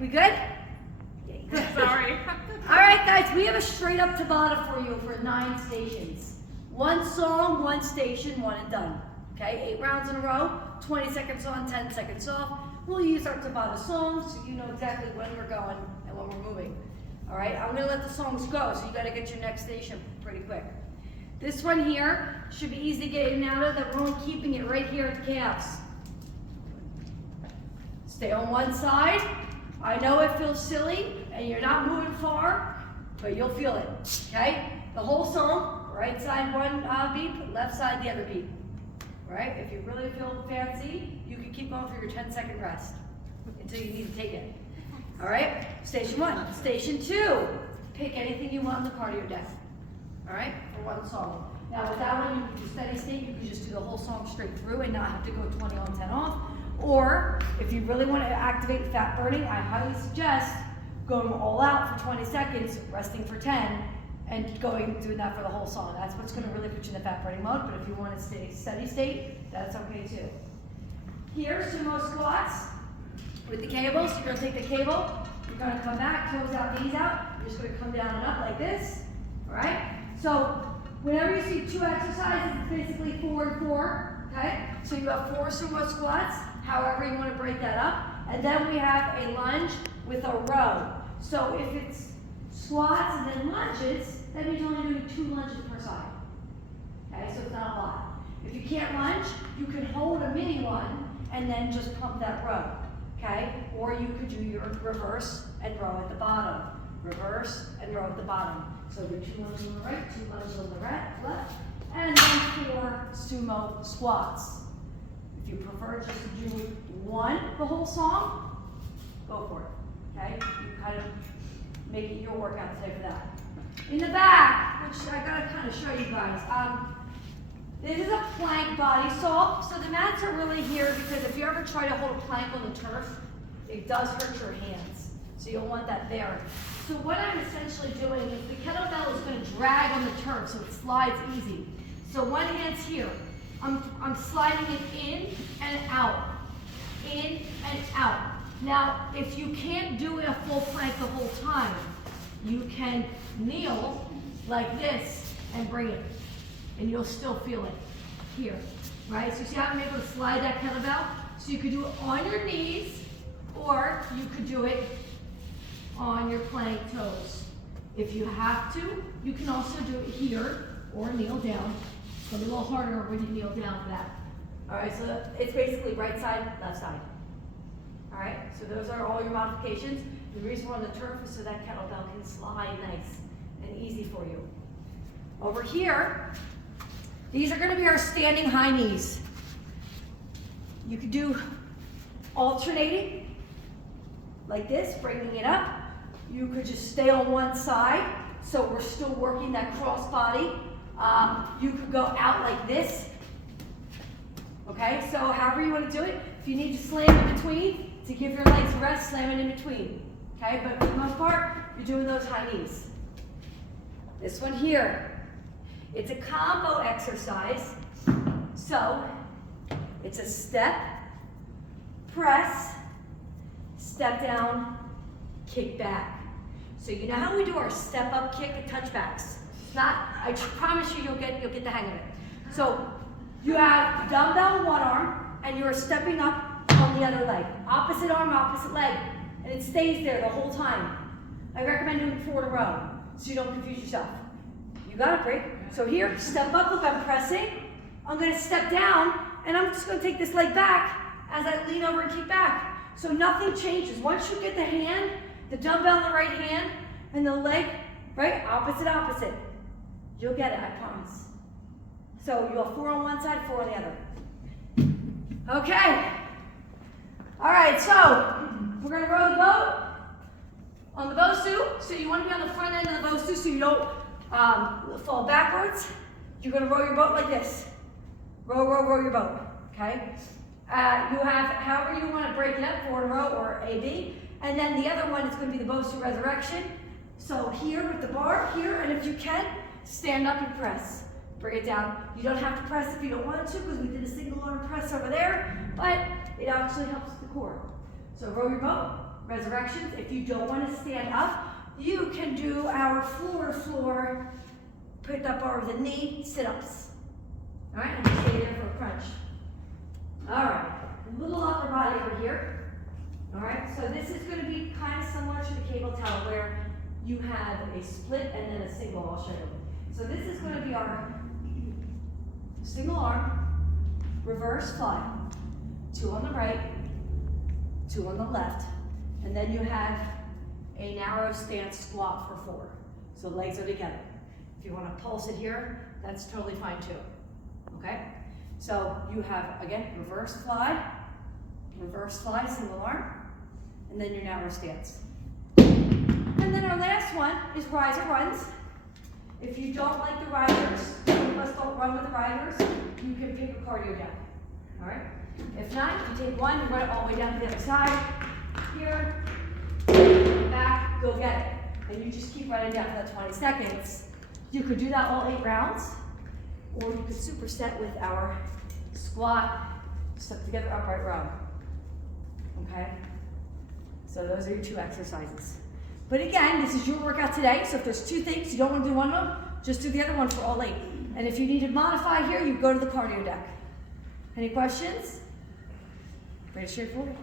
we good? Yeah, good. Sorry. All right, guys, we have a straight up tabata for you for 9 stations. 1 song, 1 station, 1 and done. Okay, 8 rounds in a row, 20 seconds on, 10 seconds off. We'll use our tabata songs so you know exactly when we're going and when we're moving. All right, I'm gonna let the songs go, so you gotta get your next station pretty quick. This one here should be easy to get in and out of. We're only keeping it right here at the calves. Stay on one side. I know it feels silly and you're not moving far, but you'll feel it, okay? The whole song, right side one beat, left side the other beat, right? If you really feel fancy, you can keep going through your 10-second rest until you need to take it. All right, station 1. Station 2, pick anything you want on the cardio deck, all right, for 1 song. Now with that one, you can do steady state, you can just do the whole song straight through and not have to go 20 on, 10 off. Or if you really want to activate fat burning, I highly suggest going all out for 20 seconds, resting for 10, and doing that for the whole song. That's what's going to really put you in the fat burning mode, but if you want to stay steady state, that's okay too. Here, sumo squats with the cables. You're going to take the cable, you're going to come back, toes out, knees out. You're just going to come down and up like this, all right? So whenever you see 2 exercises, it's basically 4 and 4, okay? So you have 4 sumo squats, however you want to break that up. And then we have a lunge with a row. So if it's squats and then lunges, that means you're only doing 2 lunges per side. Okay, so it's not a lot. If you can't lunge, you can hold a mini one and then just pump that row. Okay? Or you could do your reverse and row at the bottom. Reverse and row at the bottom. So do 2 lunges on the right, 2 lunges on the left, and then 4 sumo squats. If you prefer just to do 1 the whole song, go for it. Okay? You kind of make it your workout today for that. In the back, which I gotta kind of show you guys, this is a plank body salt. So the mats are really here because if you ever try to hold a plank on the turf, it does hurt your hands. So you'll want that there. So what I'm essentially doing is the kettlebell is going to drag on the turf so it slides easy. So one hand's here. I'm sliding it in and out. In and out. Now, if you can't do a full plank the whole time, you can kneel like this and bring it. And you'll still feel it here, right? So see how I'm able to slide that kettlebell? So you could do it on your knees, or you could do it on your plank toes. If you have to, you can also do it here, or kneel down. It's gonna be a little harder when you kneel down for that. All right, so it's basically right side, left side. All right, so those are all your modifications. The reason we're on the turf is so that kettlebell can slide nice and easy for you. Over here, these are gonna be our standing high knees. You could do alternating, like this, bringing it up. You could just stay on one side, so we're still working that cross body. You could go out like this. Okay, so however you want to do it. If you need to slam in between, to give your legs a rest, slam it in between. Okay, but for the most part, you're doing those high knees. This one here, it's a combo exercise. So, it's a step, press, step down, kick back. So you know how we do our step up kick and touchbacks? Not, I promise you, you'll get the hang of it. So you have dumbbell in one arm, and you're stepping up on the other leg. Opposite arm, opposite leg, and it stays there the whole time. I recommend doing 4 in a row, so you don't confuse yourself. You got it, break. So here, step up, look, I'm pressing. I'm gonna step down, and I'm just gonna take this leg back as I lean over and kick back. So nothing changes. Once you get the hand, the dumbbell in the right hand, and the leg, right, opposite. You'll get it, I promise. So you have 4 on one side, 4 on the other. Okay. All right, so we're gonna row the boat on the Bosu. So you wanna be on the front end of the Bosu so you don't fall backwards. You're gonna row your boat like this. Row your boat, okay? You have, however you wanna break it up, 4 in a row or A, B. And then the other one is gonna be the Bosu Resurrection. So here with the bar, here, and if you can, stand up and press. Bring it down. You don't have to press if you don't want to, because we did a single arm press over there, but it actually helps the core. So row your boat, resurrections. If you don't want to stand up, you can do our floor, pick up over the knee, sit-ups. All right, and stay there for a crunch. All right, a little upper body over here. All right, so this is going to be kind of similar to the cable tower where you have a split and then a single. I'll show you. So this is going to be our single arm, reverse fly. 2 on the right, 2 on the left, and then you have a narrow stance squat for 4. So legs are together. If you want to pulse it here, that's totally fine too. Okay? So you have, again, reverse fly, single arm, and then your narrow stance. And then our last one is riser runs. If you don't like the risers, some of us don't run with the risers, you can pick a cardio down. All right? If not, if you take one, you run it all the way down to the other side. Here, back, go get it. And you just keep running down for that 20 seconds. You could do that all 8 rounds, or you could superset with our squat, step together, upright row. Okay? So those are your 2 exercises. But again, this is your workout today, so if there's 2 things, you don't want to do one of them, just do the other one for all 8. And if you need to modify here, you go to the cardio deck. Any questions? Pretty straightforward.